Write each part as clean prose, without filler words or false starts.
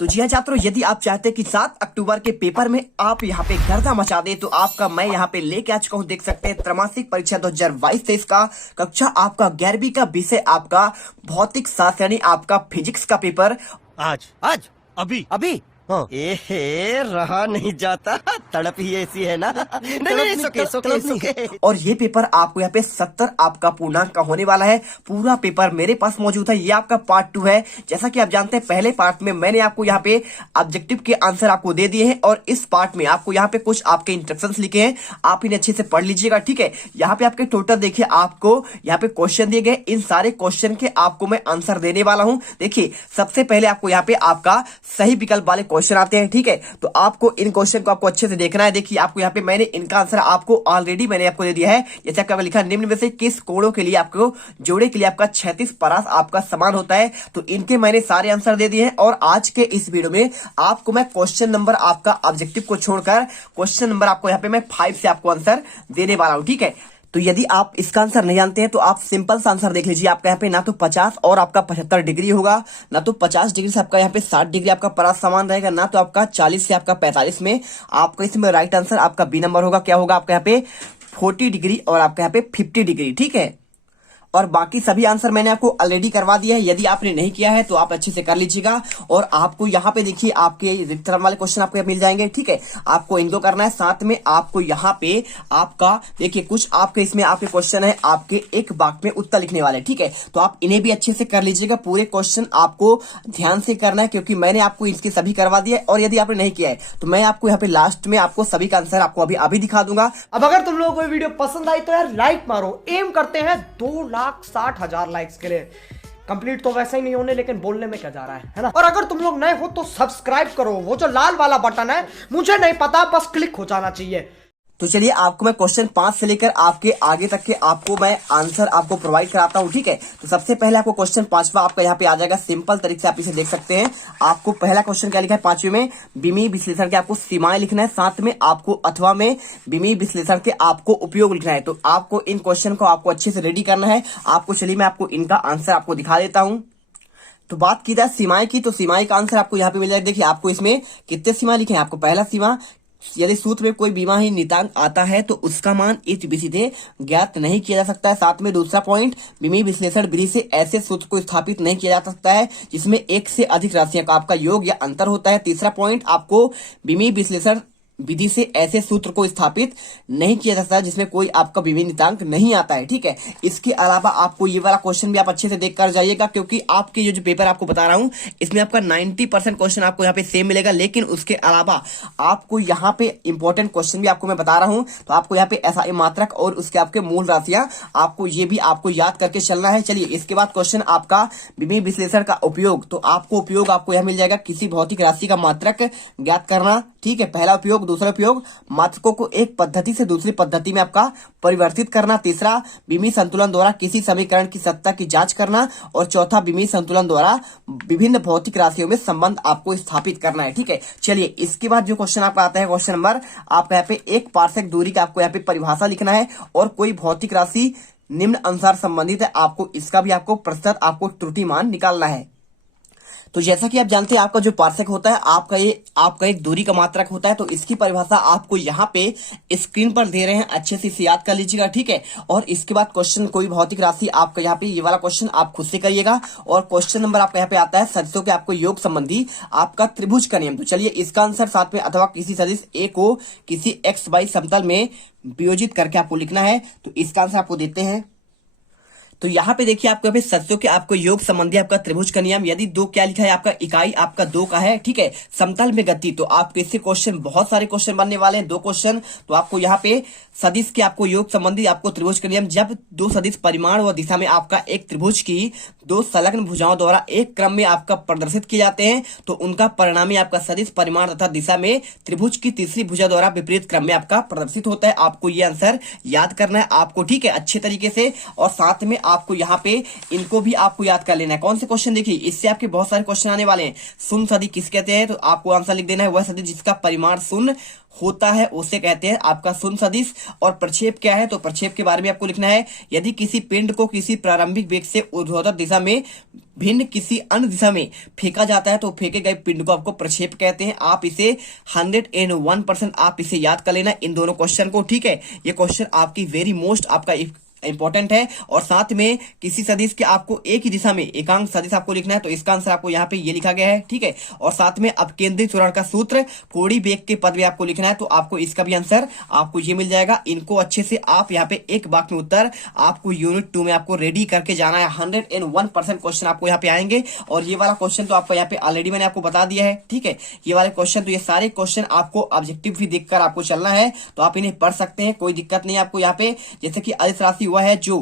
तो जी हाँ छात्रों, यदि आप चाहते हैं कि 7 अक्टूबर के पेपर में आप यहाँ पे गर्दा मचा दे तो आपका मैं यहाँ पे लेके आ चुका हूँ। देख सकते हैं त्रैमासिक परीक्षा 2022-23 का कक्षा आपका 11वीं का विषय आपका भौतिक शास्त्र यानी आपका फिजिक्स का पेपर आज आज अभी अभी हाँ। एहे रहा नहीं जाता, तड़प ही ऐसी है ना। नहीं सुके। और ये पेपर आपको यहाँ पे 70 आपका पूर्णांक का होने वाला है। पूरा पेपर मेरे पास मौजूद है। ये आपका पार्ट 2 है। जैसा कि आप जानते हैं पहले पार्ट में मैंने आपको यहाँ पे ऑब्जेक्टिव के आंसर आपको दे दिए हैं और इस पार्ट में आपको यहाँ पे कुछ आपके इंस्ट्रक्शंस लिखे हैं, आप इन्हें अच्छे से पढ़ लीजिएगा। ठीक है, यहाँ पे आपके टोटल देखिए आपको यहाँ पे क्वेश्चन दिए गए, इन सारे क्वेश्चन के आपको मैं आंसर देने वाला हूँ। देखिए सबसे पहले आपको यहाँ पे आपका सही विकल्प वाले क्वेश्चन आते हैं। ठीक है, तो आपको इन क्वेश्चन को आपको अच्छे से देखना है। देखिए आपको यहाँ पे मैंने इनका आंसर आपको ऑलरेडी मैंने आपको दे दिया है। जैसे आपका लिखा निम्न में से किस कोणों के लिए आपको जोड़े के लिए आपका 36 परास आपका समान होता है, तो इनके मैंने सारे आंसर दे दिए हैं। और आज के इस वीडियो में आपको मैं क्वेश्चन नंबर आपका ऑब्जेक्टिव को छोड़कर क्वेश्चन नंबर आपको यहाँ पे मैं 5 से आपको आंसर देने वाला हूं। ठीक है, तो यदि आप इसका आंसर नहीं जानते हैं तो आप सिंपल सा आंसर देख लीजिए। आपका यहाँ पे ना तो 50 और आपका 75 डिग्री होगा, ना तो 50 डिग्री से आपका यहाँ पे 60 डिग्री आपका परास समान रहेगा, ना तो आपका 40 से आपका 45 में। आपका इसमें राइट आंसर आपका बी नंबर होगा। क्या होगा आपका यहाँ पे 40 डिग्री और आपका यहाँ पे 50 डिग्री। ठीक है, और बाकी सभी आंसर मैंने आपको ऑलरेडी करवा दिया है। यदि आपने नहीं किया है तो आप अच्छे से कर लीजिएगा। और आपको यहाँ पे देखिए आपके रिटर्न वाले क्वेश्चन आपको मिल जाएंगे। ठीक है, आपको इन दो करना है, साथ में आपको यहाँ पे आपका देखिए कुछ आपके इसमें आपके क्वेश्चन है आपके एक वाक्य में उत्तर लिखने वाले। ठीक है, तो आप इन्हें भी अच्छे से कर लीजिएगा। पूरे क्वेश्चन आपको ध्यान से करना है क्योंकि मैंने आपको इसके सभी करवा दिए। और यदि आपने नहीं किया है तो मैं आपको यहाँ पे लास्ट में आपको सभी का आंसर आपको अभी दिखा दूंगा। अब अगर तुम लोगों को ये वीडियो पसंद आई तो यार लाइक मारो। एम करते हैं 2,60,000 लाइक्स के लिए। कंप्लीट तो वैसे ही नहीं होने, लेकिन बोलने में क्या जा रहा है ना। और अगर तुम लोग नए हो तो सब्सक्राइब करो, वो जो लाल वाला बटन है मुझे नहीं पता, बस क्लिक हो जाना चाहिए। तो चलिए आपको मैं क्वेश्चन 5 से लेकर आपके आगे तक के आपको मैं आंसर आपको प्रोवाइड कराता हूं। ठीक है, तो सबसे पहले आपको क्वेश्चन 5वां आपका यहाँ पे आ जाएगा। सिंपल तरीके से आप इसे देख सकते हैं। आपको पहला क्वेश्चन क्या लिखा है 5वें में, विमीय विश्लेषण के आपको सीमाएं लिखना है, साथ में आपको अथवा में विमीय विश्लेषण के आपको उपयोग लिखना है। तो आपको इन क्वेश्चन को आपको अच्छे से रेडी करना है। आपको चलिए मैं आपको इनका आंसर आपको दिखा देता हूं। तो बात की जाए सीमाएं की, तो सीमाएं का आंसर आपको यहाँ पे मिल जाएगा। देखिए आपको इसमें कितने सीमा लिखे हैं। आपको पहला सीमा, यदि सूत्र में कोई विमाही नितांक आता है तो उसका मान इस विधि से ज्ञात नहीं किया जा सकता है। साथ में दूसरा पॉइंट, विमीय विश्लेषण विधि से ऐसे सूत्र को स्थापित नहीं किया जा सकता है जिसमें एक से अधिक राशियों का आपका योग या अंतर होता है। तीसरा पॉइंट, आपको विमीय विश्लेषण विधि से ऐसे सूत्र को स्थापित नहीं किया जाता है जिसमें कोई आपका विमीय नितांक नहीं आता है। ठीक है, इसके अलावा आपको ये वाला क्वेश्चन भी आप अच्छे से देख कर जाइएगा क्योंकि आपके ये जो पेपर आपको बता रहा हूं इसमें आपका 90% क्वेश्चन आपको यहाँ पे सेम मिलेगा। लेकिन उसके अलावा आपको यहाँ पे इंपॉर्टेंट क्वेश्चन भी आपको मैं बता रहा हूं। तो आपको यहाँ पे ऐसा मात्रक और उसके आपके मूल राशियां आपको ये भी आपको याद करके चलना है। चलिए इसके बाद क्वेश्चन आपका विमीय विश्लेषण का उपयोग, तो आपको उपयोग आपको यहाँ मिल जाएगा किसी भौतिक राशि का मात्रक ज्ञात करना। ठीक है, पहला उपयोग। दूसरा उपयोग, मात्रकों को एक पद्धति से दूसरी पद्धति में आपका परिवर्तित करना। तीसरा, विमीय संतुलन द्वारा किसी समीकरण की सत्ता की जांच करना। और चौथा, विमीय संतुलन द्वारा विभिन्न भौतिक राशियों में संबंध आपको स्थापित करना है। ठीक है, चलिए इसके बाद जो क्वेश्चन आपका आता है क्वेश्चन नंबर, आपका यहाँ पे एक पार्सेक दूरी का आपको यहाँ पे परिभाषा लिखना है और कोई भौतिक राशि निम्न अनुसार संबंधित है। आपको इसका भी आपको प्रतिशत आपको त्रुटि मान निकालना है। तो जैसा कि आप जानते हैं आपका जो पार्सेक होता है आपका एक दूरी का मात्रक होता है। तो इसकी परिभाषा आपको यहाँ पे स्क्रीन पर दे रहे हैं, अच्छे से इसे याद कर लीजिएगा। ठीक है, और इसके बाद क्वेश्चन कोई भौतिक राशि आपका यहाँ पे ये वाला क्वेश्चन आप खुद से करिएगा। और क्वेश्चन नंबर आपका यहाँ पे आता है सदिशों के आपको योग संबंधी आपका त्रिभुज का नियम। तो चलिए इसका आंसर साथ में अथवा किसी सदिश ए को किसी एक्स वाई समतल में वियोजित करके आपको लिखना है। तो इसका आंसर आपको देते हैं। तो यहाँ पे देखिए आपको सदिशों के आपको योग संबंधी आपका त्रिभुज का नियम, यदि दो क्या लिखा है आपका इकाई आपका 2 का है। ठीक है, समतल में गति, तो आपके इससे क्वेश्चन बहुत सारे क्वेश्चन बनने वाले हैं, 2 क्वेश्चन। तो आपको यहाँ पे सदिश के आपको योग संबंधी आपको त्रिभुज का नियम, जब दो सदिश परिमाण व दिशा में आपका एक त्रिभुज की दो संलग्न भुजाओं द्वारा एक क्रम में आपका प्रदर्शित किए जाते हैं तो उनका परिणामी आपका सदिश परिमाण तथा दिशा में त्रिभुज की तीसरी भुजा द्वारा विपरीत क्रम में आपका प्रदर्शित होता है। आपको ये आंसर याद करना है आपको। ठीक है, अच्छे तरीके से। और साथ में आपको यहाँ पे इनको भी आपको याद कर लेना है। कौन से क्वेश्चन देखिए, इससे आपके बहुत सारे क्वेश्चन आने वाले हैं। शून्य सदिश किस कहते हैं, तो आपको आंसर लिख देना है, वह सदिश जिसका परिमाण शून्य होता है उसे कहते हैं आपका शून्य सदिश। और प्रक्षेप क्या है, तो प्रक्षेप के बारे में आपको लिखना है, यदि किसी पिंड को किसी प्रारंभिक वेग से ऊर्ध्वाधर दिशा में भिन्न किसी अन्य दिशा में फेंका जाता है तो फेंके गए पिंड को आपको प्रक्षेप कहते हैं। आप इसे 101% आप इसे याद कर लेना इन दोनों क्वेश्चन को, ठीक है। ये क्वेश्चन आपकी वेरी मोस्ट आपका इंपॉर्टेंट है। और साथ में किसी सदिश के आपको एक ही दिशा में एकांक सदिश आपको लिखना है, तो इसका आंसर आपको यहाँ पे ये लिखा गया है, ठीक है। और साथ में अब केंद्रीय त्वरण का सूत्र कोणीय वेग के पद में आपको लिखना है, तो आपको इसका भी आंसर आपको ये मिल जाएगा। इनको अच्छे से आप यहाँ पे एक वाक्य में उत्तर आपको यूनिट 2 में आपको रेडी करके जाना है। 101% क्वेश्चन आपको यहाँ पे आएंगे। और ये वाला क्वेश्चन तो आपको यहाँ पे ऑलरेडी मैंने आपको बता दिया है, ठीक है। ये वाले क्वेश्चन तो ये सारे क्वेश्चन आपको ऑब्जेक्टिव भी देखकर आपको चलना है, तो आप इन्हें पढ़ सकते हैं, कोई दिक्कत नहीं आपको यहाँ पे। जैसे कि अदिश राशि हुआ है जो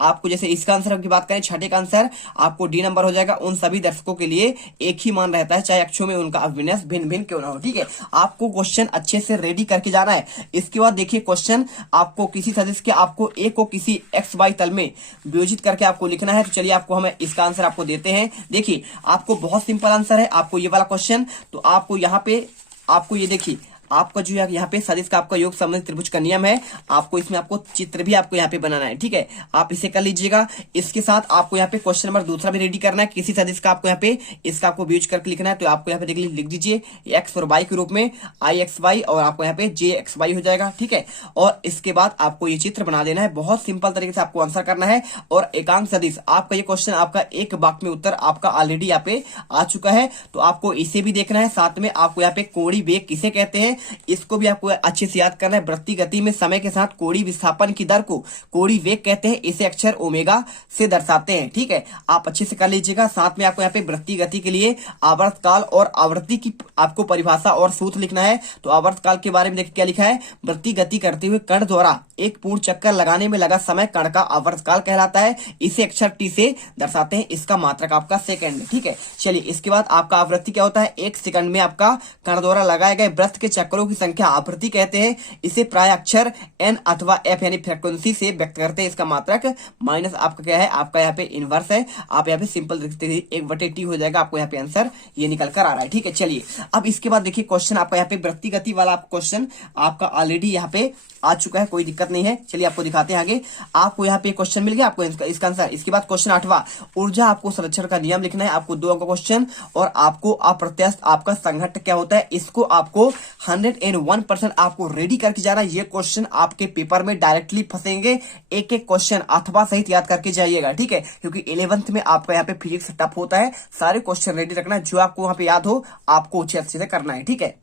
आपको, जैसे इसका आंसर की बात करें, छठे का आंसर आपको डी नंबर हो जाएगा। उन सभी दर्शकों के लिए एक ही मान रहता है, चाहे अक्षों में उनका अविन्यास भिन्न भिन्न क्यों ना हो, ठीक है। आपको क्वेश्चन अच्छे से रेडी करके जाना है। इसके बाद देखिए क्वेश्चन आपको किसी सदिश के आपको ए को किसी एक्स वाई तल में वियोजित करके आपको लिखना है। तो चलिए आपको हम इसका आंसर आपको देते हैं। देखिए आपको बहुत सिंपल आंसर है आपको ये वाला क्वेश्चन। तो आपको यहाँ पे आपको ये देखिए आपका जो है यहाँ पे सदिश का आपका योग संबंधित त्रिभुज का नियम है, आपको इसमें आपको चित्र भी आपको यहाँ पे बनाना है, ठीक है। आप इसे कर लीजिएगा। इसके साथ आपको यहाँ पे क्वेश्चन नंबर दूसरा भी रेडी करना है। किसी सदिश का आपको यहाँ पे इसका आपको बीच करके लिखना है, तो आपको यहाँ पे लिख दीजिए एक्स और वाई के रूप में IXY और आपको यहाँ पे JXY हो जाएगा, ठीक है। और इसके बाद आपको ये चित्र बना देना है। बहुत सिंपल तरीके से आपको आंसर करना है। और एकांक सदिश आपका ये क्वेश्चन आपका एक वाक्य में उत्तर आपका ऑलरेडी यहाँ पे आ चुका है, तो आपको इसे भी देखना है। साथ में आपको यहाँ पे कोणीय वेग किसे कहते हैं इसको भी आपको अच्छे से याद करना है। वृत्तीय गति में समय के साथ कोणीय विस्थापन की दर को कोणीय वेग कहते हैं, इसे अक्षर ओमेगा से दर्शाते हैं, ठीक है। आप अच्छे से कर लीजिएगा। साथ में आपको यहाँ पे वृत्तीय गति के लिए आवर्त काल और आवृत्ति की आपको परिभाषा और सूत्र लिखना है। तो आवर्त काल के बारे में देखिए क्या लिखा है, वृत्तीय गति करते हुए कण द्वारा एक पूर्ण चक्कर लगाने में लगा समय कण का आवर्त काल कहलाता है, इसे अक्षर टी से दर्शाते हैं, इसका मात्रक आपका सेकंड, ठीक है। चलिए इसके बाद आपका आवृत्ति क्या होता है, एक सेकंड में आपका कण द्वारा लगाए गए वृत्त के चक्रों की संख्या आवृत्ति कहते हैं। इसे प्राय अक्षर n अथवा f यानी फ्रीक्वेंसी से व्यक्त करते हैं, इसका मात्रक माइनस आपका क्या है, आपका यहाँ पे इनवर्स है। आप यहाँ पे सिंपल लिखते हैं 1/t हो जाएगा, आपको यहाँ पे आंसर ये निकल कर आ रहा है, ठीक है। चलिए अब इसके बाद देखिए क्वेश्चन आपका यहाँ पे वृत्तीय गति वाला क्वेश्चन आपका ऑलरेडी यहाँ पे आ चुका है, कोई दिक्कत नहीं है। चलिए आपको दिखाते हैं आगे। आपको यहाँ पे क्वेश्चन मिल गया आपको इसका आंसर। इसके बाद क्वेश्चन 8वां, ऊर्जा आपको संरक्षण का नियम लिखना है, आपको 2 अंक का क्वेश्चन। और आपको अप्रत्यास्थ आपका संघट्ट क्या होता है, इसको आपको 101% आपको रेडी करके जाना। ये क्वेश्चन आपके पेपर में डायरेक्टली फंसेंगे, एक एक क्वेश्चन अथवा सहित याद करके जाइएगा, ठीक है। क्योंकि 11th में आपका यहाँ पे फिजिक्स टफ होता है, सारे क्वेश्चन रेडी रखना है, जो आपको वहां पे याद हो आपको अच्छे से करना है, ठीक है।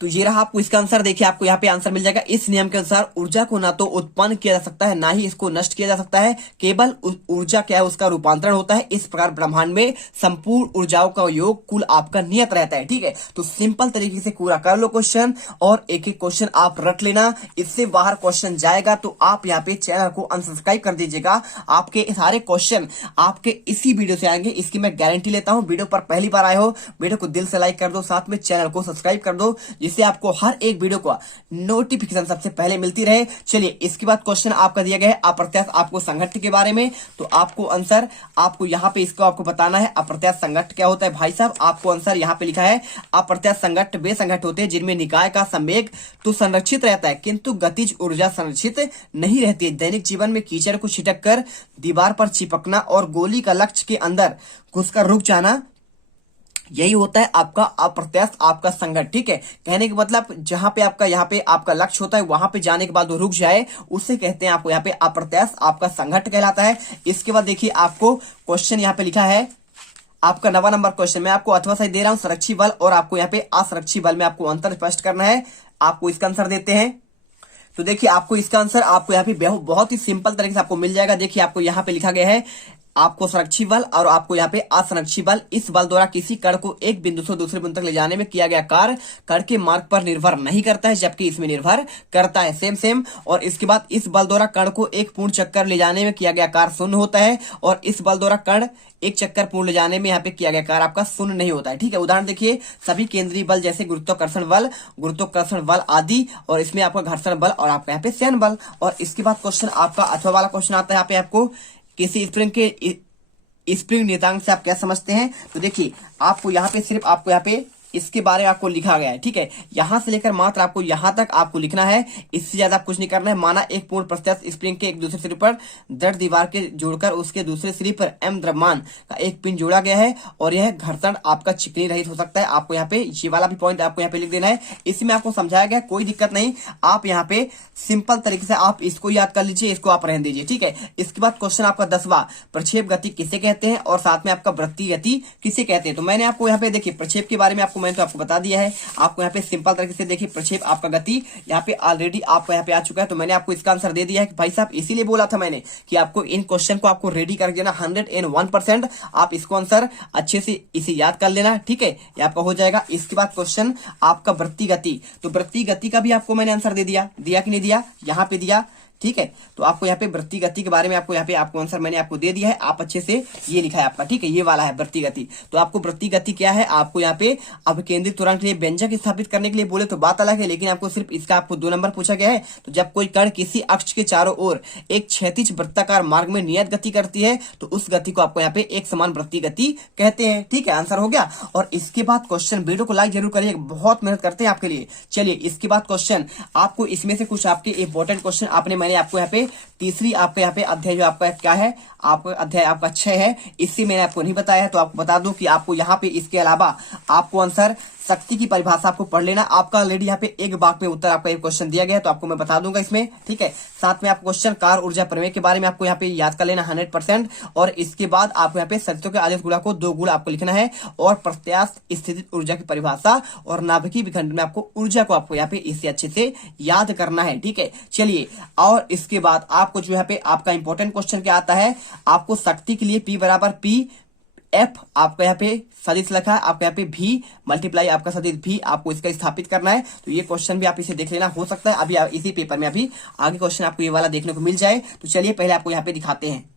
तो ये रहा आपको इसका आंसर। देखिए आपको यहाँ पे आंसर मिल जाएगा। इस नियम के अनुसार ऊर्जा को ना तो उत्पन्न किया जा सकता है ना ही इसको नष्ट किया जा सकता है, केवल ऊर्जा क्या है उसका रूपांतरण होता है। इस प्रकार ब्रह्मांड में संपूर्ण ऊर्जाओं का योग कुल आपका नियत रहता है, ठीक है। तो सिंपल तरीके से पूरा कर लो क्वेश्चन और एक एक क्वेश्चन आप रट लेना। इससे बाहर क्वेश्चन जाएगा तो आप यहाँ पे चैनल को अनसब्सक्राइब कर दीजिएगा। आपके सारे क्वेश्चन आपके इसी वीडियो से आएंगे, इसकी मैं गारंटी लेता हूँ। वीडियो पर पहली बार आए हो, वीडियो को दिल से लाइक कर दो, साथ में चैनल को सब्सक्राइब कर दो, जिससे आपको हर एक वीडियो का नोटिफिकेशन सबसे पहले मिलती रहे। चलिए इसके बाद क्वेश्चन आपका दिया गया है अप्रत्यास्थ आपको संघट्ट के बारे में। तो आपको आंसर आपको यहाँ पे इसको आपको बताना है, अप्रत्यास्थ संघट्ट क्या होता है। भाई साहब आपको आंसर यहाँ पे लिखा है, अप्रत्यास्थ संघट्ट वे संघट्ट होते हैं जिनमें निकाय का संवेग तो संरक्षित रहता है किंतु गतिज ऊर्जा संरक्षित नहीं रहती है। दैनिक जीवन में कीचड़ को छिटक कर दीवार पर चिपकना और गोली का लक्ष्य के अंदर घुसकर रुक जाना, यही होता है आपका अप्रत्यास्थ आपका संघट्ट, ठीक है। कहने का मतलब जहां पे आपका यहाँ पे आपका लक्ष्य होता है वहां पे जाने के बाद वो रुक जाए, उसे कहते हैं आपको यहाँ पे अप्रत्यास्थ आपका संघट्ट कहलाता है। इसके बाद देखिए आपको क्वेश्चन यहाँ पे लिखा है आपका 9वां नंबर क्वेश्चन, मैं आपको अथवा सही दे रहा हूं, संरक्षी बल और आपको यहाँ पे असुरक्षी बल में आपको अंतर स्पष्ट करना है। आपको इसका आंसर देते हैं। तो देखिए आपको इसका आंसर आपको यहाँ पे बहुत ही सिंपल तरीके से आपको मिल जाएगा। देखिए आपको यहाँ पे लिखा गया है आपको संरक्षी बल और आपको यहाँ पे असंरक्षी बल। इस बल द्वारा किसी कण को एक बिंदु से दूसरे बिंदु तक ले जाने में किया गया कार्य कण के मार्ग पर निर्भर नहीं करता है, जबकि इसमें निर्भर करता है। सेम। और इसके बाद इस बल द्वारा कण को एक पूर्ण चक्कर ले जाने में किया गया कार्य शून्य होता है, और इस बल द्वारा कण एक चक्कर पूर्ण ले जाने में यहाँ पे किया गया कार्य आपका शून्य नहीं होता है, ठीक है। उदाहरण देखिए सभी केंद्रीय बल जैसे गुरुत्वाकर्षण बल आदि, और इसमें आपका घर्षण बल और आपका यहाँ पे सैन बल। और इसके बाद क्वेश्चन आपका अथवा वाला क्वेश्चन आता है यहाँ पे आपको किसी स्प्रिंग नियतांक से आप क्या समझते हैं? तो देखिए आपको यहाँ पे सिर्फ आपको यहाँ पे इसके बारे में आपको लिखा गया है, ठीक है। यहां से लेकर मात्र आपको यहां तक आपको लिखना है, इससे ज्यादा कुछ नहीं करना है। माना एक पूर्ण प्रत्यास्थ स्प्रिंग के एक दूसरे सिरे पर दृढ़ दीवार के जोड़कर उसके दूसरे सिरे पर m द्रव्यमान का एक पिन जोड़ा गया है और यह घर्षण आपका चिकनी रहित हो सकता है। आपको यहाँ पे ये वाला भी पॉइंट आपको यहाँ पे लिख देना है। इसमें आपको समझाया गया, कोई दिक्कत नहीं। आप यहाँ पे सिंपल तरीके से आप इसको याद कर लीजिए, इसको आप रहने दीजिए, ठीक है। इसके बाद क्वेश्चन आपका 10वां, प्रक्षेप गति किसे कहते हैं और साथ में आपका वृत्तीय गति किसे कहते हैं। तो मैंने आपको यहाँ पे देखिए प्रक्षेप के बारे में मैंने तो आपको बता दिया है। आपको यहाँ पे सिंपल तरीके से देखिए प्रक्षेप आपका गति यहाँ पे ऑलरेडी आपको यहाँ पे आ चुका है। तो मैंने आपको इसका आंसर दे दिया है कि भाई साहब, इसीलिए बोला था मैंने कि आपको इन क्वेश्चन को आपको रेडी कर देना 101%। आप इसको आंसर अच्छे से इसे याद कर लेना, ठीक है, ये आपका हो जाएगा। इसके बाद क्वेश्चन आपका वृत्तीय गति, तो वृत्तीय गति का भी आपको मैंने आंसर दे दिया कि नहीं दिया, यहाँ पे दिया, ठीक है। तो आपको यहाँ पे वृत्तीय गति के बारे में आपको यहाँ पे आपको आंसर मैंने आपको दे दिया है। आप अच्छे से ये लिखा है आपका, ठीक है, ये वाला है वृत्तीय गति। तो आपको वृत्तीय गति क्या है, आपको यहाँ पे अब केंद्रित त्वरण के लिए व्यंजक स्थापित करने के लिए बोले तो बात अलग है, लेकिन आपको सिर्फ इसका आपको 2 नंबर पूछा गया है। तो जब कोई कण किसी अक्ष के चारों ओर एक क्षैतिज वृत्ताकार मार्ग में नियत गति करती है तो उस गति को आपको यहाँ पे एक समान वृत्तीय गति कहते हैं, ठीक है। आंसर हो गया। और इसके बाद क्वेश्चन, वीडियो को लाइक जरूर करिए, बहुत मेहनत करते हैं आपके लिए। चलिए इसके बाद क्वेश्चन आपको इसमें से कुछ आपके इंपॉर्टेंट क्वेश्चन मैंने आपको यहाँ पे तीसरी आपका यहाँ पे अध्याय जो आपका क्या है, आपका अध्याय आपका 6 है, इससे मैंने आपको नहीं बताया है। तो आपको बता दूं कि आपको यहाँ पे इसके अलावा आपको आंसर शक्ति की परिभाषा आपको पढ़ लेना। आपका ऑलरेडी यहाँ पे एक भाग में उत्तर आपका एक क्वेश्चन दिया गया है, तो आपको मैं बता दूंगा इसमें, ठीक है। साथ में आपको क्वेश्चन कार्य ऊर्जा प्रमेय के बारे में आपको यहाँ पे याद कर लेना 100%। और इसके बाद आपको यहाँ पे सदिशों के आदेश गुणा को 2 गुणा आपको लिखना है और प्रत्यास्थ स्थितिज ऊर्जा की परिभाषा और नाभिकीय विखंडन में आपको ऊर्जा को आपको यहाँ पे इसे अच्छे से याद करना है, ठीक है। चलिए, और इसके बाद आपको जो यहाँ पे आपका इंपॉर्टेंट क्वेश्चन क्या आता है, आपको शक्ति के लिए P बराबर P F आपका यहाँ पे सदिश लिखा है, आपका यहाँ पे V मल्टीप्लाई आपका सदिश V आपको इसका स्थापित करना है। तो ये क्वेश्चन भी आप इसे देख लेना, हो सकता है अभी इसी पेपर में अभी आगे क्वेश्चन आपको ये वाला देखने को मिल जाए। तो चलिए पहले आपको यहाँ पे दिखाते हैं।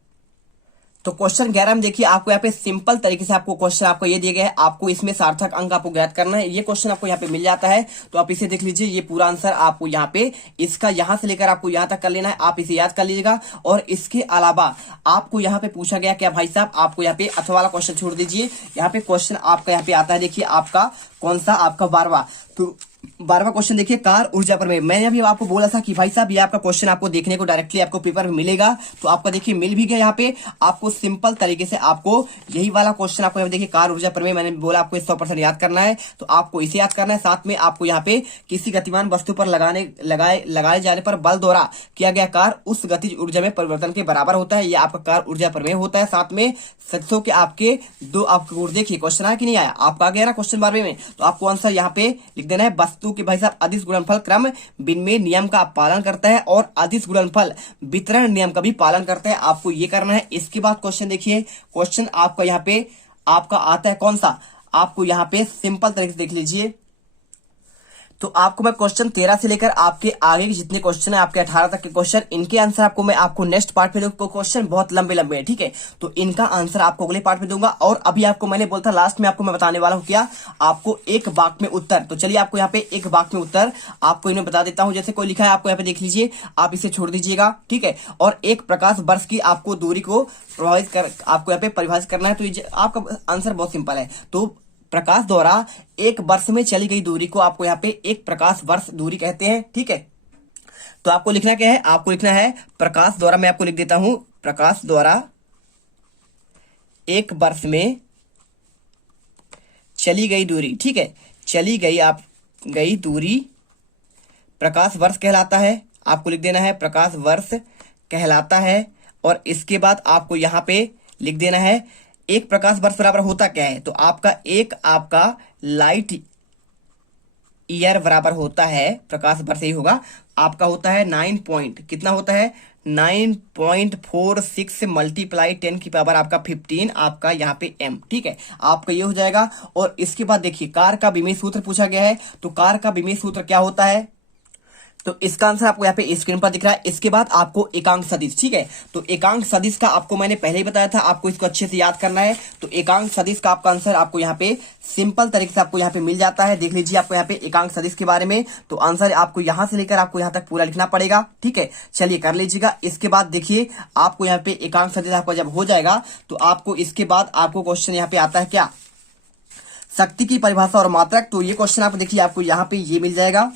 तो क्वेश्चन 11 में देखिए आपको यहाँ पे सिंपल तरीके से आपको क्वेश्चन आपको ये दिया गया है, आपको इसमें सार्थक अंक आपको ज्ञात करना है। ये क्वेश्चन आपको यहाँ पे मिल जाता है, तो आप इसे देख लीजिए। ये पूरा आंसर आपको यहाँ पे इसका यहाँ से लेकर आपको यहाँ तक कर लेना है, आप इसे याद कर लीजिएगा। और इसके अलावा आपको यहाँ पे पूछा गया क्या भाई साहब, आपको यहाँ पे अथवा वाला क्वेश्चन छोड़ दीजिए। यहाँ पे क्वेश्चन आपका यहाँ पे आता है, देखिए आपका कौन सा, आपका 12वां। तो 12वां क्वेश्चन देखिए, कार ऊर्जा प्रमेय। मैंने अभी आपको बोला था कि भाई साहब ये आपका क्वेश्चन आपको देखने को डायरेक्टली आपको पेपर में मिलेगा। तो आपका देखिए मिल भी गया। यहाँ पे आपको सिंपल तरीके से आपको यही वाला क्वेश्चन आपको यहाँ देखिए कार ऊर्जा प्रमेय, मैंने बोला आपको 100% याद करना है। तो आपको इसे याद करना है। साथ में आपको यहाँ पे किसी गतिमान वस्तु पर लगाए जाने पर बल द्वारा किया गया कार्य उस गतिज ऊर्जा में परिवर्तन के बराबर होता है, ये आपका कार ऊर्जा प्रमेय होता है। साथ में सदस्यों के आपके 2 आपके गुण देखिए क्वेश्चन आया कि नहीं आया, आपका आ गया ना क्वेश्चन 12वें में। तो आपको आंसर यहाँ पे लिख देना है, वस्तु के भाई साहब अदिश गुणनफल क्रम विनिमय नियम का पालन करता है और अदिश गुणनफल वितरण नियम का भी पालन करता है, आपको ये करना है। इसके बाद क्वेश्चन देखिए, क्वेश्चन आपका यहाँ पे आपका आता है कौन सा, आपको यहाँ पे सिंपल तरीके से देख लीजिए। तो आपको मैं क्वेश्चन 13 से लेकर आपके आगे के जितने क्वेश्चन है आपके 18 तक के क्वेश्चन, इनके आंसर आपको मैं आपको नेक्स्ट पार्ट में दूंगा। क्वेश्चन बहुत लंबे लंबे हैं, ठीक है, तो इनका आंसर आपको अगले पार्ट में दूंगा। और अभी आपको मैंने बोला था लास्ट में आपको मैं बताने वाला हूं क्या, आपको एक वाक्य में उत्तर। तो चलिए आपको यहाँ पे एक वाक्य में उत्तर आपको इन्हें बता देता हूं। जैसे कोई लिखा है आपको यहाँ पे देख लीजिए, आप इसे छोड़ दीजिएगा, ठीक है। और एक प्रकाश वर्ष की आपको दूरी को प्रभावित कर आपको यहाँ पे परिभाषित करना है। तो आपका आंसर बहुत सिंपल है। तो प्रकाश द्वारा एक वर्ष में चली गई दूरी को आपको यहाँ पे एक प्रकाश वर्ष दूरी कहते हैं, ठीक है। तो आपको लिखना क्या है, आपको लिखना है प्रकाश द्वारा, मैं आपको लिख देता हूं, प्रकाश द्वारा एक वर्ष में चली गई दूरी, ठीक है, चली गई दूरी प्रकाश वर्ष कहलाता है। आपको लिख देना है प्रकाश वर्ष कहलाता है। और इसके बाद आपको यहाँ पे लिख देना है एक प्रकाश वर्ष बराबर होता क्या है। तो आपका लाइट ईयर बराबर होता है, प्रकाश वर्ष ही होगा, आपका होता है कितना होता है 9.46 मल्टीप्लाई 10 की पावर आपका 15 आपका यहाँ पे m, ठीक है, आपका ये हो जाएगा। और इसके बाद देखिए कार का विमेय सूत्र पूछा गया है। तो कार का विमेय सूत्र क्या होता है, तो इसका आंसर आपको यहाँ पे स्क्रीन पर दिख रहा है। इसके बाद आपको एकांक सदिश, ठीक है, तो एकांक सदिश का आपको मैंने पहले ही बताया था, आपको इसको अच्छे से याद करना है। तो एकांक सदिश का आपका आंसर आपको यहाँ पे सिंपल तरीके से आपको यहाँ पे मिल जाता है। देख लीजिए आपको यहाँ पे एकांक सदिश के बारे में, तो आंसर आपको यहाँ से लेकर आपको यहाँ तक पूरा लिखना पड़ेगा, ठीक है, चलिए कर लीजिएगा। इसके बाद देखिए आपको यहाँ पे एकांक सदिश आपका जब हो जाएगा तो आपको इसके बाद आपको क्वेश्चन यहाँ पे आता है क्या, शक्ति की परिभाषा और मात्रक। तो ये क्वेश्चन आप देखिए आपको यहाँ पे ये मिल जाएगा।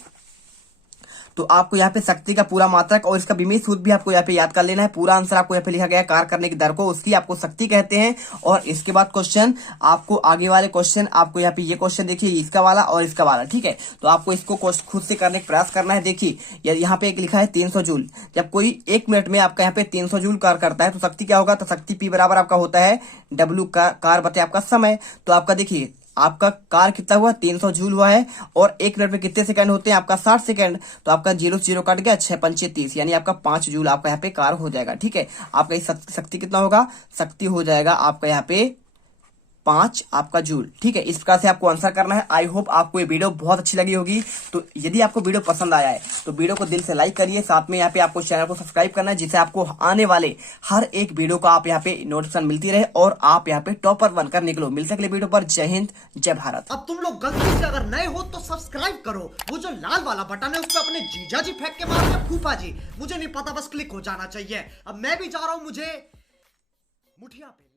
तो आपको यहाँ पे शक्ति का पूरा मात्रक और इसका विमेय सूत्र भी आपको यहाँ पे याद कर लेना है। पूरा आंसर आपको यहाँ पे लिखा गया है, कार्य करने की दर को उसकी आपको शक्ति कहते हैं। और इसके बाद क्वेश्चन आपको आगे वाले क्वेश्चन आपको यहाँ पे ये क्वेश्चन देखिए, इसका वाला और इसका वाला, ठीक है, तो आपको इसको खुद से करने का प्रयास करना है। देखिए यहाँ पे एक लिखा है 300 जूल, जब कोई 1 मिनट में आपका यहाँ पे 300 जूल कार्य करता है तो शक्ति क्या होगा, तो शक्ति P बराबर आपका होता है W कार्य बटे आपका समय। तो आपका देखिए आपका कार्य कितना हुआ, 300 जूल हुआ है, और 1 मिनट में कितने सेकंड होते हैं, आपका 60 सेकंड। तो आपका 0 से 0 कट गया, 6 पंचे 30, यानी आपका 5 जूल आपका यहाँ पे कार्य हो जाएगा, ठीक है। आपका इस शक्ति कितना होगा, शक्ति हो जाएगा आपका यहाँ पे 5 आपका जूल, ठीक है। इस प्रकार से आपको आंसर करना है। आई होप आपको ये वीडियो बहुत अच्छी लगी होगी। तो यदि आपको वीडियो पसंद आया है तो वीडियो को दिल से लाइक करिए, साथ में यहाँ पे आपको चैनल को सब्सक्राइब करना है, जिससे आपको आने वाले हर एक वीडियो का आप यहाँ पे नोटिफिकेशन मिलती रहे और आप यहाँ पे टॉपर बनकर निकलो। मिलते अगले वीडियो पर। जय हिंद, जय भारत। अब तुम लोग गलती से अगर नए हो तो सब्सक्राइब करो, वो जो लाल वाला बटन है उस पर अपने जीजा जी फेंक के मारो या फूफा जी, मुझे नहीं पता, बस क्लिक हो जाना चाहिए। अब मैं भी जा रहा हूं, मुझे मुठिया पे